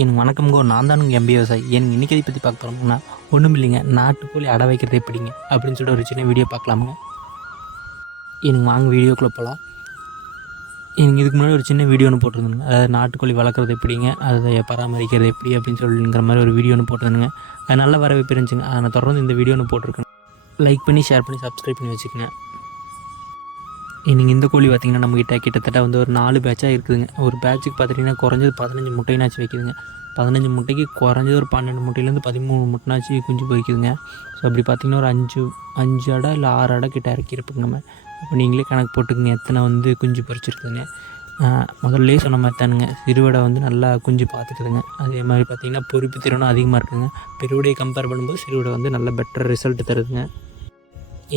எனக்கு வணக்கம்கோ. நான் தானுங்க எம்பி விவசாயி. எனக்கு இன்றைக்கி எதை பற்றி பார்க்க போகிறோம்னா ஒன்றும் இல்லைங்க, நாட்டுக்கோழி அடை வைக்கிறது எப்படிங்க அப்படின்னு சொல்லிட்டு ஒரு சின்ன வீடியோ பார்க்கலாமுங்க. எனக்கு வாங்க வீடியோக்குள்ளே போகலாம். எனக்கு இதுக்கு முன்னாடி ஒரு சின்ன வீடியோ ஒன்று போட்டிருந்தேங்க. அதாவது நாட்டுக்கோழி வளர்க்குறது எப்படிங்க, அதை பராமரிக்கிறது எப்படி அப்படின்னு சொல்லிங்கிற மாதிரி ஒரு வீடியோ ஒன்று போட்டிருந்தேங்க. அது நல்ல வரவேற்பு இருந்துச்சுங்க. அதை நான் தொடர்ந்து இந்த வீடியோ ஒன்று போட்டிருக்கேன். லைக் பண்ணி ஷேர் பண்ணி சப்ஸ்கிரைப் பண்ணி வச்சுக்கோங்க. நீங்கள் இந்த கோழி பார்த்திங்கன்னா நம்மகிட்ட கிட்டத்தட்ட வந்து ஒரு 4 பேட்சாக இருக்குதுங்க. ஒரு பேட்சுக்கு பார்த்துட்டிங்கன்னா குறைஞ்சது 15 முட்டைனாச்சு வைக்குதுங்க. 15 முட்டைக்கு குறைஞ்சது ஒரு 12 முட்டையிலேருந்து 13 முட்டைனாச்சு குஞ்சு பொரிக்குதுங்க. ஸோ அப்படி பார்த்திங்கன்னா ஒரு 5 அடை இல்லை 6 அடை கிட்ட இறக்கியிருப்போங்க நம்ம. அப்போ நீங்களே கணக்கு போட்டுக்குங்க எத்தனை வந்து குஞ்சு பொரிச்சிருக்குதுங்க. முதல்லே சொன்ன மாதிரி தானுங்க, சிறுவடை வந்து நல்லா குஞ்சு பார்த்துக்குதுங்க. அதே மாதிரி பார்த்திங்கன்னா பொறுப்பு திறனும் அதிகமாக இருக்குதுங்க. பெருவிடையை கம்பேர் பண்ணும்போது சிறுவடை வந்து நல்ல பெட்டர் ரிசல்ட் தருதுங்க.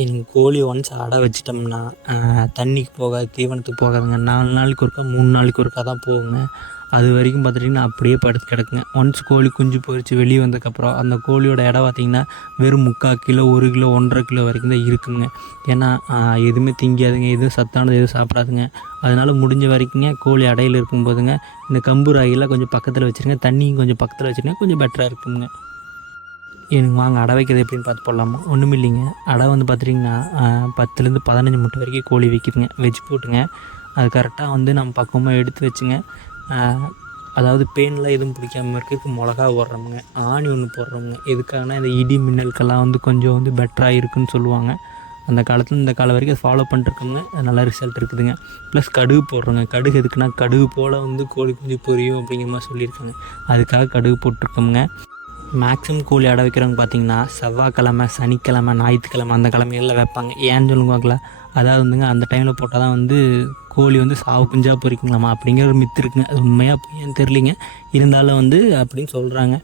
எனக்கு கோழி ஒன்ஸ் அடை வச்சிட்டோம்னா தண்ணிக்கு போகாது, தீவனத்துக்கு போகாதுங்க. 4 நாளைக்கு ஒருக்கா 3 நாளைக்கு ஒருக்கா தான் போகுங்க. அது வரைக்கும் பார்த்துட்டிங்கன்னா அப்படியே படுத்து கிடக்குங்க. ஒன்ஸ் கோழி குஞ்சு பொரித்து வெளியே வந்ததுக்கப்புறம் அந்த கோழியோட எடை பார்த்திங்கன்னா வெறும் 3/4 கிலோ, 1 கிலோ, 1.5 கிலோ வரைக்கும் தான் இருக்குங்க. ஏன்னா எதுவுமே திங்காதுங்க, எதுவும் சத்தானது எதுவும் சாப்பிடாதுங்க. அதனால் முடிஞ்ச வரைக்குங்க கோழி அடையில் இருக்கும்போதுங்க இந்த கம்பு ராகிலாம் கொஞ்சம் பக்கத்தில் வச்சுருங்க, தண்ணியும் கொஞ்சம் பக்கத்தில் வச்சுருங்க, கொஞ்சம் பெட்டராக இருக்குங்க. எனக்கு வாங்க அடை வைக்கிறது எப்படின்னு பார்த்து போடலாமா? ஒன்றும் இல்லைங்க, அடை வந்து பார்த்துட்டிங்கன்னா 10லேருந்து 15 முட்டை வரைக்கும் கோழி வைக்குதுங்க. வெஜ் போட்டுங்க. அது கரெக்டாக வந்து நம்ம பக்குவமாக எடுத்து வச்சுங்க. அதாவது பேன்லாம் எதுவும் பிடிக்காம இருக்கிறதுக்கு மிளகா போடுறோமுங்க, ஆணி ஒன்று போடுறோமுங்க. எதுக்காகனா இந்த இடி மின்னலுக்கெல்லாம் வந்து கொஞ்சம் வந்து பெட்டராக இருக்குதுன்னு சொல்லுவாங்க. அந்த காலத்தில் இந்த காலம் வரைக்கும் ஃபாலோ பண்ணிருக்கோங்க. நல்ல ரிசல்ட் இருக்குதுங்க. ப்ளஸ் கடுகு போடுறோங்க. கடுகு எதுக்குன்னா கடுகு போல் வந்து கோழி குஞ்சு பொரியும் அப்படிங்கிற மாதிரி சொல்லியிருக்காங்க. அதுக்காக கடுகு போட்டிருக்கோமுங்க. மேக்ஸிமம் கோழி அடை வைக்கிறவங்க பார்த்திங்கன்னா செவ்வாய்க்கிழமை, சனிக்கிழமை, ஞாயிற்றுக்கிழமை அந்த கிழமைகளில் வைப்பாங்க. ஏன்னு சொல்லுவாங்களா? அதாவது வந்துங்க அந்த டைமில் போட்டால் தான் வந்து கோழி வந்து சாவு குஞ்சாக பொரிக்குங்களாமா அப்படிங்கிற ஒரு மித்து இருக்குங்க. அது உண்மையாக பொய்யான்னு தெரியலிங்க. இருந்தாலும் வந்து அப்படின்னு சொல்கிறாங்க.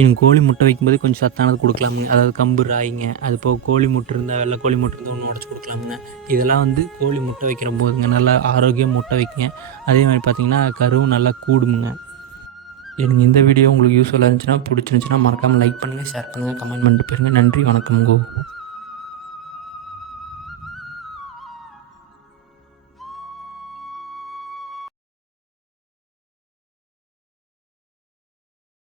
எனக்கு கோழி முட்டை வைக்கும்போது கொஞ்சம் சத்தானது கொடுக்கலாமுங்க. அதாவது கம்பு ராயிங்க, அது போக கோழி முட்டை இருந்தால் வெள்ளை கோழி முட்டை இருந்தால் ஒன்று உடச்சி கொடுக்கலாமுங்க. இதெல்லாம் வந்து கோழி முட்டை வைக்கிற போதுங்க நல்லா ஆரோக்கியம் முட்டை வைக்குங்க. அதே மாதிரி பார்த்திங்கன்னா கருவும் நல்லா கூடுமுங்க. எனக்கு இந்த வீடியோ உங்களுக்கு யூஸ்ஃபுல்லாக இருந்துச்சுன்னா, பிடிச்சிருந்துச்சுன்னா மறக்காமல் லைக் பண்ணுங்கள், ஷேர் பண்ணுங்கள், கமெண்ட் பண்ணிட்டு போயிருங்க. நன்றி, வணக்கம்ங்கோ.